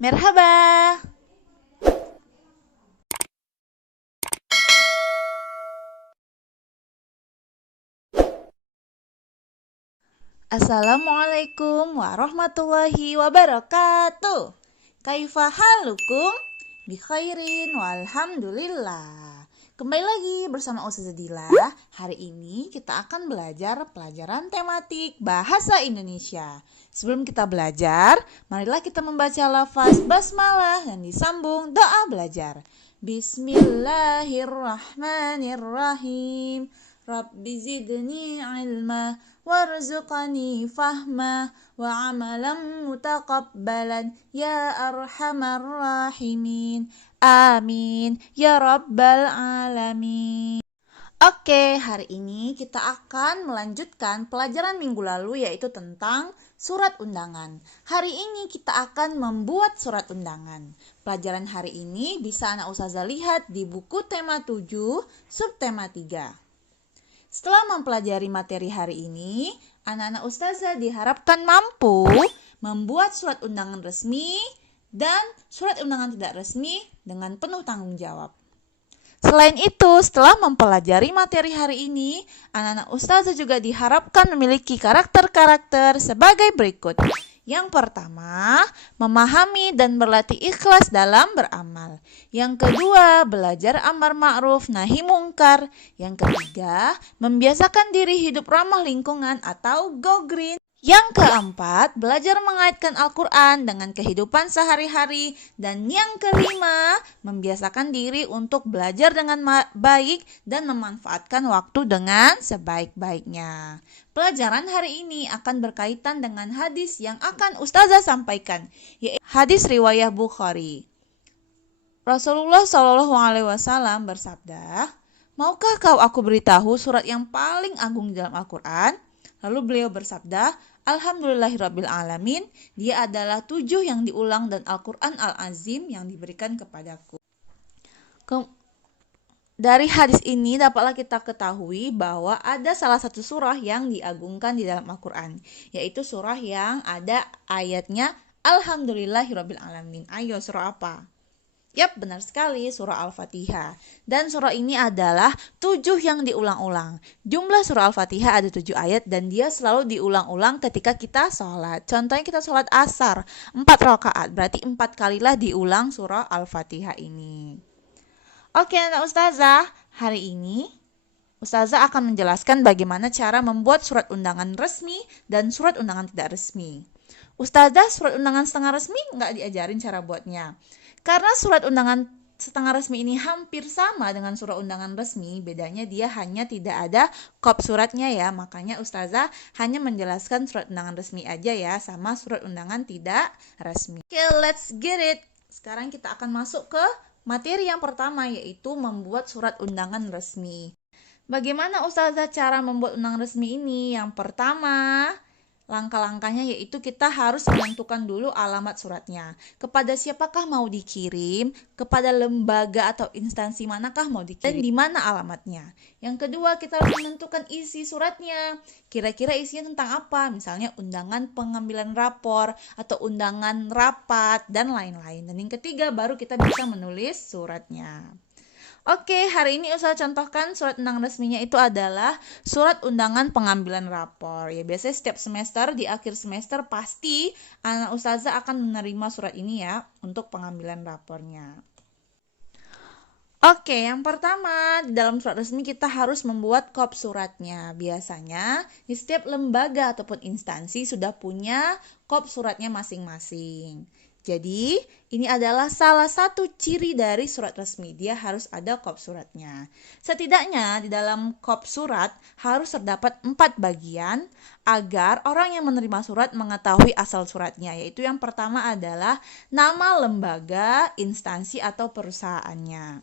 Merhaba. Assalamualaikum warahmatullahi wabarakatuh. Kaifa halukum? Bi khairin walhamdulillah. Kembali lagi bersama Ustazah Dila. Hari ini kita akan belajar pelajaran tematik bahasa Indonesia. Sebelum kita belajar, marilah kita membaca lafaz basmalah dan disambung doa belajar. Bismillahirrahmanirrahim. Rabbi zidni ilma warzuqani fahma wa amalan mutaqabbalan ya arhamar rahimin. Amin ya rabbal alamin. Oke, hari ini kita akan melanjutkan pelajaran minggu lalu yaitu tentang surat undangan. Hari ini kita akan membuat surat undangan. Pelajaran hari ini bisa anak ustazah lihat di buku tema 7, subtema 3. Setelah mempelajari materi hari ini, anak-anak ustazah diharapkan mampu membuat surat undangan resmi dan surat undangan tidak resmi dengan penuh tanggung jawab. Selain itu, setelah mempelajari materi hari ini, anak-anak ustazah juga diharapkan memiliki karakter-karakter sebagai berikut. Yang pertama, memahami dan berlatih ikhlas dalam beramal. Yang kedua, belajar amar ma'ruf nahi mungkar. Yang ketiga, membiasakan diri hidup ramah lingkungan atau go green. Yang keempat, belajar mengaitkan Al-Quran dengan kehidupan sehari-hari. Dan yang kelima, membiasakan diri untuk belajar dengan baik dan memanfaatkan waktu dengan sebaik-baiknya. Pelajaran hari ini akan berkaitan dengan hadis yang akan ustazah sampaikan, yaitu hadis riwayah Bukhari. Rasulullah SAW bersabda, "Maukah kau aku beritahu surat yang paling agung di dalam Al-Quran?" Lalu beliau bersabda, "Alhamdulillahirabbil alamin, dia adalah 7 yang diulang dan Al-Quran Al-Azim yang diberikan kepadaku." Dari hadis ini dapatlah kita ketahui bahwa ada salah satu surah yang diagungkan di dalam Al-Quran, yaitu surah yang ada ayatnya Alhamdulillahirabbil alamin. Ayo, surah apa? Yap, benar sekali, surah Al-Fatihah. Dan surah ini adalah 7 yang diulang-ulang. Jumlah surah Al-Fatihah ada 7 ayat dan dia selalu diulang-ulang ketika kita sholat. Contohnya kita sholat asar, 4 rakaat, berarti 4 kalilah diulang surah Al-Fatihah ini. Oke, anak ustazah, hari ini ustazah akan menjelaskan bagaimana cara membuat surat undangan resmi dan surat undangan tidak resmi. Ustazah, surat undangan setengah resmi nggak diajarin cara buatnya. Karena surat undangan setengah resmi ini hampir sama dengan surat undangan resmi, bedanya dia hanya tidak ada kop suratnya ya. Makanya ustazah hanya menjelaskan surat undangan resmi aja ya, sama surat undangan tidak resmi. Oke, let's get it. Sekarang kita akan masuk ke materi yang pertama, yaitu membuat surat undangan resmi. Bagaimana ustazah cara membuat undangan resmi ini? Yang pertama, langkah-langkahnya yaitu kita harus menentukan dulu alamat suratnya. Kepada siapakah mau dikirim, kepada lembaga atau instansi manakah mau dikirim, dan di mana alamatnya. Yang kedua, kita harus menentukan isi suratnya. Kira-kira isinya tentang apa? Misalnya undangan pengambilan rapor atau undangan rapat dan lain-lain. Dan yang ketiga, baru kita bisa menulis suratnya. Oke, hari ini ustazah contohkan surat undangan resminya itu adalah surat undangan pengambilan rapor. Ya, biasanya setiap semester, di akhir semester pasti anak ustazah akan menerima surat ini ya untuk pengambilan rapornya. Oke, yang pertama, di dalam surat resmi kita harus membuat kop suratnya. Biasanya di setiap lembaga ataupun instansi sudah punya kop suratnya masing-masing. Jadi, ini adalah salah satu ciri dari surat resmi. Dia harus ada kop suratnya. Setidaknya di dalam kop surat harus terdapat 4 bagian agar orang yang menerima surat mengetahui asal suratnya. Yaitu yang pertama adalah nama lembaga, instansi, atau perusahaannya.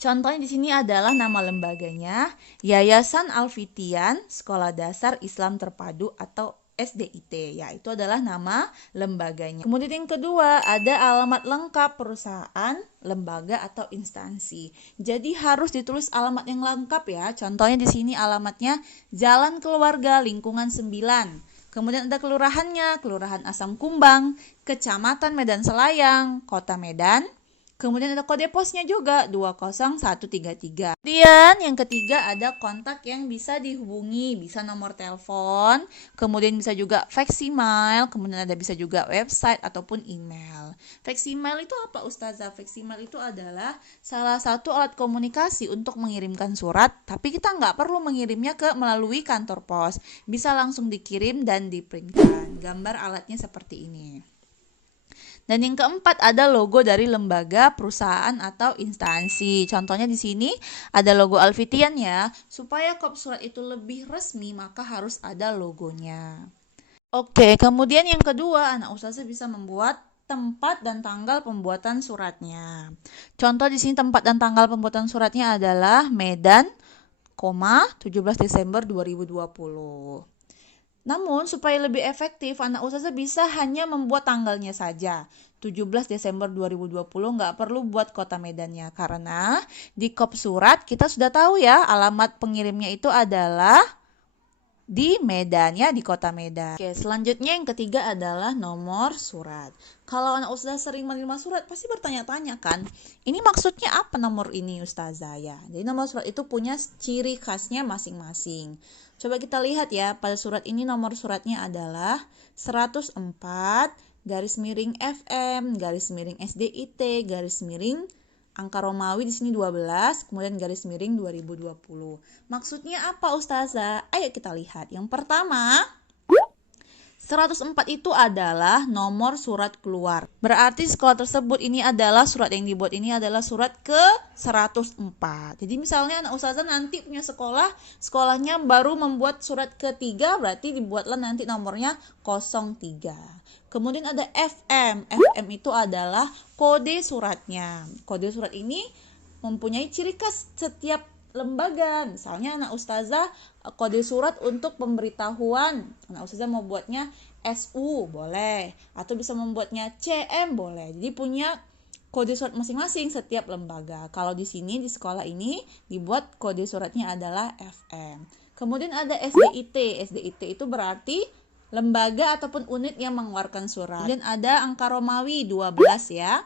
Contohnya di sini adalah nama lembaganya, Yayasan Alfitian Sekolah Dasar Islam Terpadu atau SDIT, ya itu adalah nama lembaganya. Kemudian yang kedua ada alamat lengkap perusahaan, lembaga atau instansi. Jadi harus ditulis alamat yang lengkap ya. Contohnya di sini alamatnya Jalan Keluarga Lingkungan 9, Kemudian ada kelurahannya, Kelurahan Asam Kumbang, Kecamatan Medan Selayang, Kota Medan. Kemudian ada kode posnya juga 20133. Kemudian yang ketiga ada kontak yang bisa dihubungi, bisa nomor telepon, kemudian bisa juga fax email, kemudian ada bisa juga website ataupun email. Fax email itu apa Ustazah? Fax email itu adalah salah satu alat komunikasi untuk mengirimkan surat, tapi kita nggak perlu mengirimnya melalui kantor pos, bisa langsung dikirim dan diprintkan. Gambar alatnya seperti ini. Dan yang keempat ada logo dari lembaga, perusahaan atau instansi. Contohnya di sini ada logo Alfitian ya. Supaya kop surat itu lebih resmi maka harus ada logonya. Oke, kemudian yang kedua, anak ustazah bisa membuat tempat dan tanggal pembuatan suratnya. Contoh di sini tempat dan tanggal pembuatan suratnya adalah Medan, 17 Desember 2020. Namun, supaya lebih efektif, anak ustazah bisa hanya membuat tanggalnya saja. 17 Desember 2020 nggak perlu buat kota Medannya. Karena di kop surat kita sudah tahu ya, alamat pengirimnya itu adalah di Medan ya, di kota Medan. Oke, selanjutnya yang ketiga adalah nomor surat. Kalau anak ustazah sering menerima surat, pasti bertanya-tanya kan, ini maksudnya apa nomor ini ustazah ya? Jadi nomor surat itu punya ciri khasnya masing-masing. Coba kita lihat ya, pada surat ini nomor suratnya adalah 104 garis miring FM, garis miring SDIT, garis miring angka Romawi di sini 12, kemudian garis miring 2020. Maksudnya apa Ustazah? Ayo kita lihat. Yang pertama, 104 itu adalah nomor surat keluar. Berarti sekolah tersebut ini adalah surat yang dibuat ini adalah surat ke 104. Jadi misalnya anak ustazah nanti punya sekolahnya baru membuat surat ketiga, berarti dibuatlah nanti nomornya 03. Kemudian ada FM. FM itu adalah kode suratnya. Kode surat ini mempunyai ciri khas setiap lembaga. Misalnya anak ustazah kode surat untuk pemberitahuan, anak ustazah mau buatnya SU boleh, atau bisa membuatnya CM boleh. Jadi punya kode surat masing-masing setiap lembaga. Kalau di sini di sekolah ini dibuat kode suratnya adalah FM. Kemudian ada SDIT. SDIT itu berarti lembaga ataupun unit yang mengeluarkan surat. Kemudian ada angka Romawi 12 ya.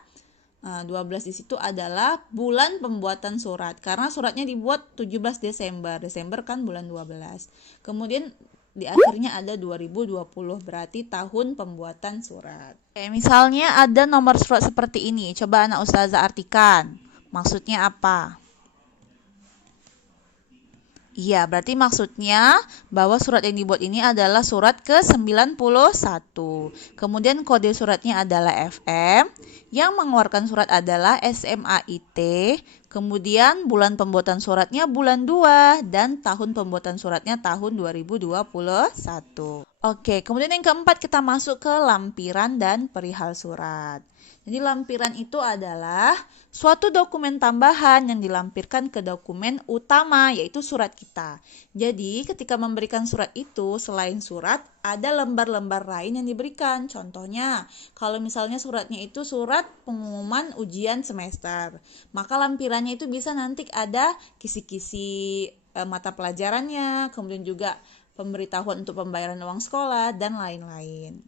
12 di situ adalah bulan pembuatan surat, karena suratnya dibuat 17 Desember. Desember kan bulan 12. Kemudian di akhirnya ada 2020, berarti tahun pembuatan surat. Misalnya ada nomor surat seperti ini. Coba anak ustazah artikan. Maksudnya apa? Iya, berarti maksudnya bahwa surat yang dibuat ini adalah surat ke-91. Kemudian kode suratnya adalah FM, yang mengeluarkan surat adalah SMAIT, kemudian bulan pembuatan suratnya bulan 2, dan tahun pembuatan suratnya tahun 2021. Oke, kemudian yang keempat kita masuk ke lampiran dan perihal surat. Jadi lampiran itu adalah suatu dokumen tambahan yang dilampirkan ke dokumen utama, yaitu surat kita. Jadi ketika memberikan surat itu, selain surat, ada lembar-lembar lain yang diberikan. Contohnya, kalau misalnya suratnya itu surat pengumuman ujian semester, maka lampirannya itu bisa nanti ada kisi-kisi mata pelajarannya, kemudian juga pemberitahuan untuk pembayaran uang sekolah, dan lain-lain.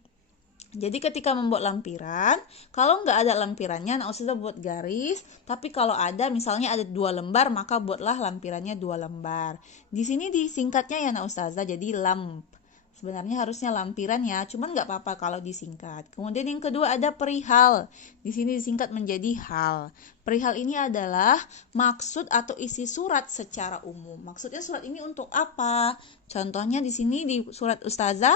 Jadi ketika membuat lampiran, kalau nggak ada lampirannya, anak ustazah buat garis. Tapi kalau ada, misalnya ada 2 lembar, maka buatlah lampirannya 2 lembar. Di sini disingkatnya ya anak ustazah, jadi lamp. Sebenarnya harusnya lampiran ya, cuman nggak apa-apa kalau disingkat. Kemudian yang kedua ada perihal. Di sini disingkat menjadi hal. Perihal ini adalah maksud atau isi surat secara umum. Maksudnya surat ini untuk apa? Contohnya di sini di surat ustazah,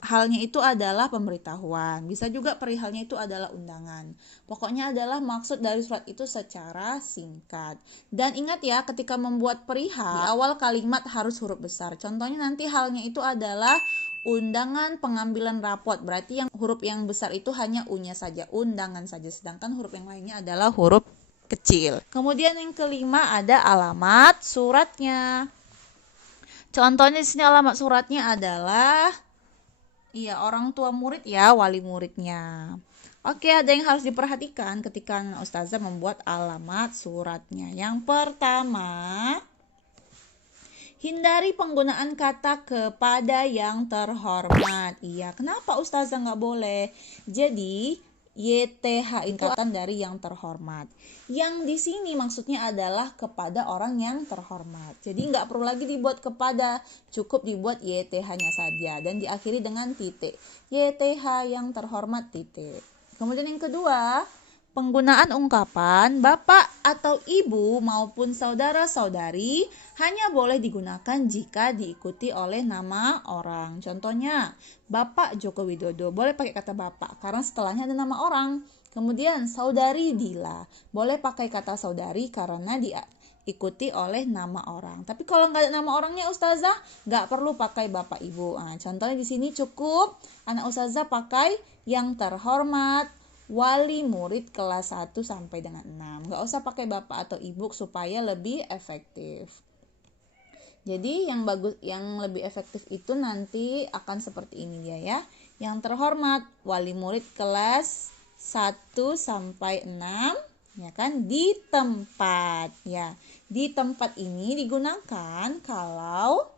halnya itu adalah pemberitahuan. Bisa juga perihalnya itu adalah undangan. Pokoknya adalah maksud dari surat itu secara singkat. Dan ingat ya, ketika membuat perihal, di awal kalimat harus huruf besar. Contohnya nanti halnya itu adalah undangan pengambilan rapot. Berarti yang huruf yang besar itu hanya U-nya saja, undangan saja. Sedangkan huruf yang lainnya adalah huruf kecil. Kemudian yang kelima ada alamat suratnya. Contohnya di sini alamat suratnya adalah orang tua murid ya, wali muridnya. Oke, ada yang harus diperhatikan ketika ustazah membuat alamat suratnya. Yang pertama, Hindari penggunaan kata kepada yang terhormat. Iya, kenapa Ustazah nggak boleh? Jadi, YTH itu ikatan dari yang terhormat. Yang di sini maksudnya adalah kepada orang yang terhormat. Jadi nggak perlu lagi dibuat kepada, cukup dibuat YTH-nya saja dan diakhiri dengan titik. YTH yang terhormat titik. Kemudian yang kedua, penggunaan ungkapan bapak atau ibu maupun saudara-saudari hanya boleh digunakan jika diikuti oleh nama orang. Contohnya, Bapak Joko Widodo boleh pakai kata bapak karena setelahnya ada nama orang. Kemudian saudari Dila boleh pakai kata saudari karena diikuti oleh nama orang. Tapi kalau nggak ada nama orangnya Ustazah, nggak perlu pakai bapak ibu. Nah, contohnya di sini cukup anak Ustazah pakai yang terhormat wali murid kelas 1 sampai dengan 6. Nggak usah pakai bapak atau ibu supaya lebih efektif. Jadi yang lebih efektif itu nanti akan seperti ini dia ya. Yang terhormat wali murid kelas 1 sampai 6 ya kan, di tempat ya. Di tempat ini digunakan kalau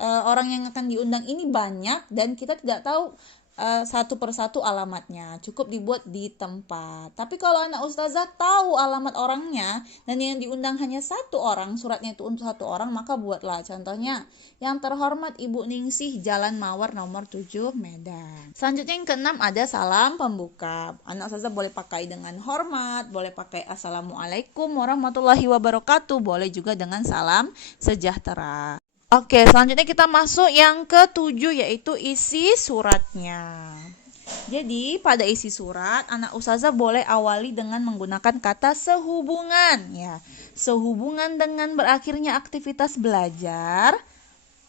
orang yang akan diundang ini banyak dan kita tidak tahu satu persatu alamatnya, cukup dibuat di tempat. Tapi kalau anak Ustazah tahu alamat orangnya dan yang diundang hanya satu orang, suratnya itu untuk satu orang, maka buatlah contohnya, yang terhormat Ibu Ningsih, Jalan Mawar nomor 7 Medan. Selanjutnya yang keenam ada salam pembuka. Anak Ustazah boleh pakai dengan hormat, boleh pakai Assalamualaikum warahmatullahi wabarakatuh, boleh juga dengan salam sejahtera. Oke, selanjutnya kita masuk yang ketujuh yaitu isi suratnya. Jadi pada isi surat anak Ustazah boleh awali dengan menggunakan kata sehubungan ya. Sehubungan dengan berakhirnya aktivitas belajar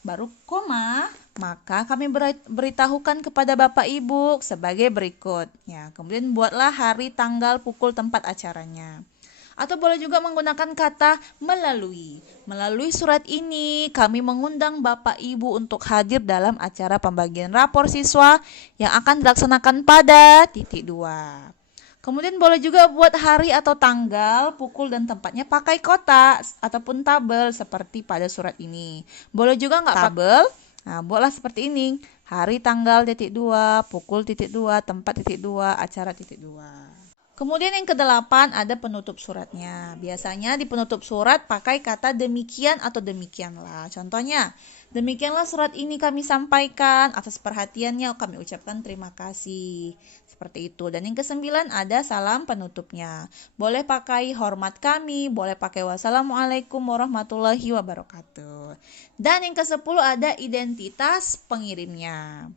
baru koma, maka kami beritahukan kepada Bapak Ibu sebagai berikut ya. Kemudian buatlah hari, tanggal, pukul, tempat acaranya. Atau boleh juga menggunakan kata melalui. Melalui surat ini kami mengundang Bapak Ibu untuk hadir dalam acara pembagian rapor siswa yang akan dilaksanakan pada titik 2. Kemudian boleh juga buat hari atau tanggal, pukul dan tempatnya pakai kotak ataupun tabel seperti pada surat ini. Boleh juga nggak tabel? Nah, buatlah seperti ini. Hari, tanggal, titik 2, pukul, titik 2, tempat, titik 2, acara, titik 2. Kemudian yang ke-8 ada penutup suratnya. Biasanya di penutup surat pakai kata demikian atau demikianlah. Contohnya, demikianlah surat ini kami sampaikan, atas perhatiannya kami ucapkan terima kasih. Seperti itu. Dan yang ke-9 ada salam penutupnya. Boleh pakai hormat kami, boleh pakai wassalamualaikum warahmatullahi wabarakatuh. Dan yang ke-10 ada identitas pengirimnya.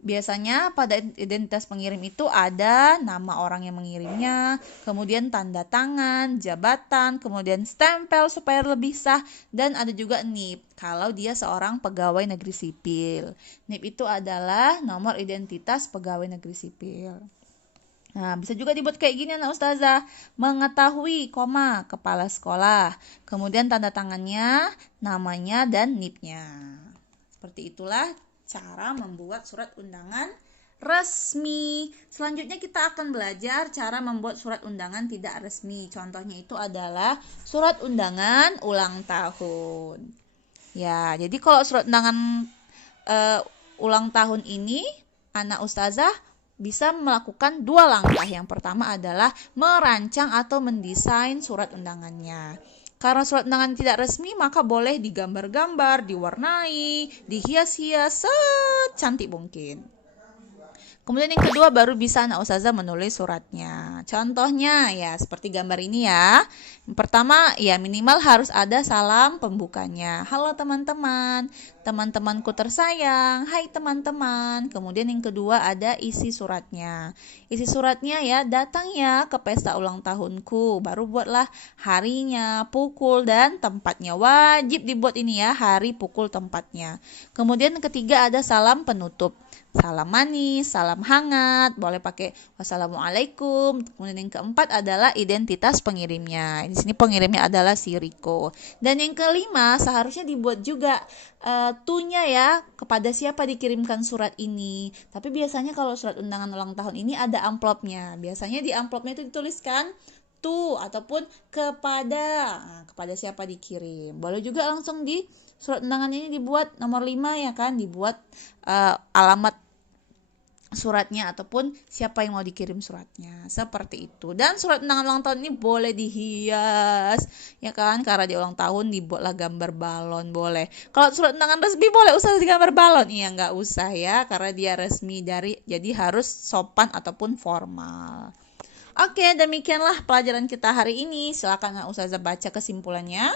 Biasanya pada identitas pengirim itu ada nama orang yang mengirimnya, kemudian tanda tangan, jabatan, kemudian stempel supaya lebih sah, dan ada juga NIP kalau dia seorang pegawai negeri sipil. NIP itu adalah nomor identitas pegawai negeri sipil. Nah, bisa juga dibuat kayak gini anak Ustazah. Mengetahui, koma, kepala sekolah. Kemudian tanda tangannya, namanya, dan NIP-nya. Seperti itulah cara membuat surat undangan resmi. Selanjutnya kita akan belajar cara membuat surat undangan tidak resmi. Contohnya itu adalah surat undangan ulang tahun. Ya, jadi kalau surat undangan ulang tahun ini, anak Ustazah bisa melakukan 2 langkah. Yang pertama adalah merancang atau mendesain surat undangannya. Karena surat undangan tidak resmi, maka boleh digambar-gambar, diwarnai, dihias-hias secantik mungkin. Kemudian yang kedua baru bisa anak Ustazah menulis suratnya. Contohnya ya seperti gambar ini ya. Yang pertama ya minimal harus ada salam pembukanya. Halo teman-teman, teman-temanku tersayang, hai teman-teman. Kemudian yang kedua ada isi suratnya. Isi suratnya ya, datang ya ke pesta ulang tahunku. Baru buatlah harinya, pukul dan tempatnya. Wajib dibuat ini ya, hari, pukul, tempatnya. Kemudian ketiga ada salam penutup. Salam manis, salam hangat, boleh pakai wassalamualaikum. Kemudian yang keempat adalah identitas pengirimnya. Di sini pengirimnya adalah si Riko. Dan yang kelima seharusnya dibuat juga to-nya ya, kepada siapa dikirimkan surat ini. Tapi biasanya kalau surat undangan ulang tahun ini ada amplopnya. Biasanya di amplopnya itu dituliskan to ataupun kepada. Nah, kepada siapa dikirim. Boleh juga langsung di surat undangan ini dibuat nomor 5 ya kan, dibuat alamat suratnya ataupun siapa yang mau dikirim suratnya, seperti itu. Dan surat undangan ulang tahun ini boleh dihias ya kan, karena di ulang tahun dibuatlah gambar balon. Boleh. Kalau surat undangan resmi boleh usah digambar balon? Iya, nggak usah ya, karena dia resmi jadi harus sopan ataupun formal. Oke, demikianlah pelajaran kita hari ini. Silakan Ustazah baca kesimpulannya.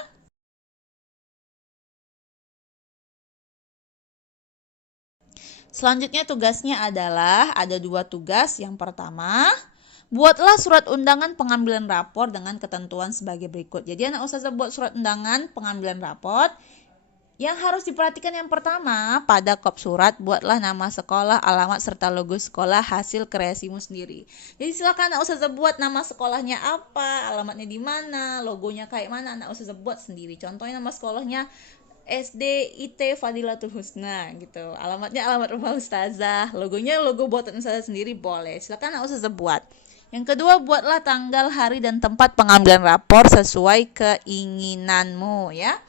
Selanjutnya tugasnya adalah ada 2 tugas. Yang pertama, buatlah surat undangan pengambilan rapor dengan ketentuan sebagai berikut. Jadi anak Ustazah buat surat undangan pengambilan rapor. Yang harus diperhatikan yang pertama, pada kop surat buatlah nama sekolah, alamat, serta logo sekolah hasil kreasimu sendiri. Jadi silakan anak Ustazah buat nama sekolahnya apa, alamatnya di mana, logonya kayak mana, anak Ustazah buat sendiri. Contohnya nama sekolahnya SD IT Fadilatul Husna gitu. Alamatnya alamat rumah Ustazah, logonya logo buatan Ustazah sendiri, boleh. Silakan anak Ustazah buat. Yang kedua, buatlah tanggal, hari, dan tempat pengambilan rapor sesuai keinginanmu ya.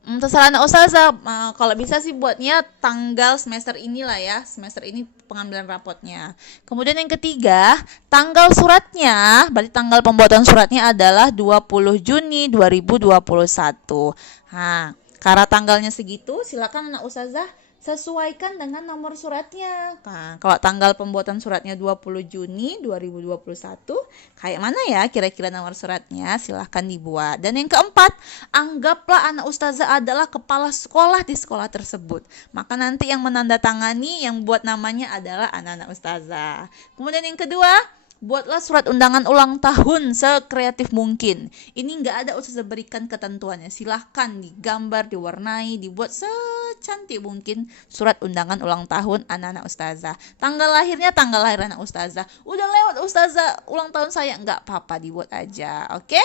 Terserah anak Ustazah, kalau bisa sih buatnya tanggal semester inilah ya, semester ini pengambilan rapotnya. Kemudian yang ketiga, tanggal suratnya, berarti tanggal pembuatan suratnya adalah 20 Juni 2021. Nah, karena tanggalnya segitu, silakan anak Ustazah sesuaikan dengan nomor suratnya. Nah, kalau tanggal pembuatan suratnya 20 Juni 2021, kayak mana ya kira-kira nomor suratnya? Silahkan dibuat. Dan yang keempat, anggaplah anak Ustazah adalah kepala sekolah di sekolah tersebut. Maka nanti yang menandatangani, yang buat namanya adalah anak-anak Ustazah. Kemudian yang kedua, buatlah surat undangan ulang tahun sekreatif mungkin. Ini nggak ada Ustazah berikan ketentuannya. Silahkan digambar, diwarnai, dibuat secantik mungkin surat undangan ulang tahun anak-anak Ustazah. Tanggal lahirnya tanggal lahir anak Ustazah. Udah lewat Ustazah ulang tahun saya, nggak apa-apa, dibuat aja. Oke?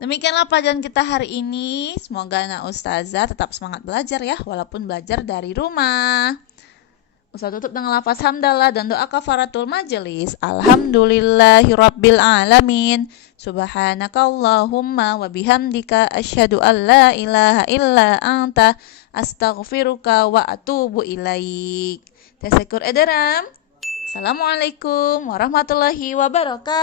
Demikianlah pelajaran kita hari ini. Semoga anak Ustazah tetap semangat belajar ya, walaupun belajar dari rumah. Ustaz tutup dengan lafaz hamdalah dan doa kafaratul majelis. Alhamdulillahirabbil alamin. Subhanakallahumma wa bihamdika asyhadu an la ilaha illa anta astaghfiruka wa atubu ilaik. Tasakur ederam. Assalamualaikum warahmatullahi wabarakatuh.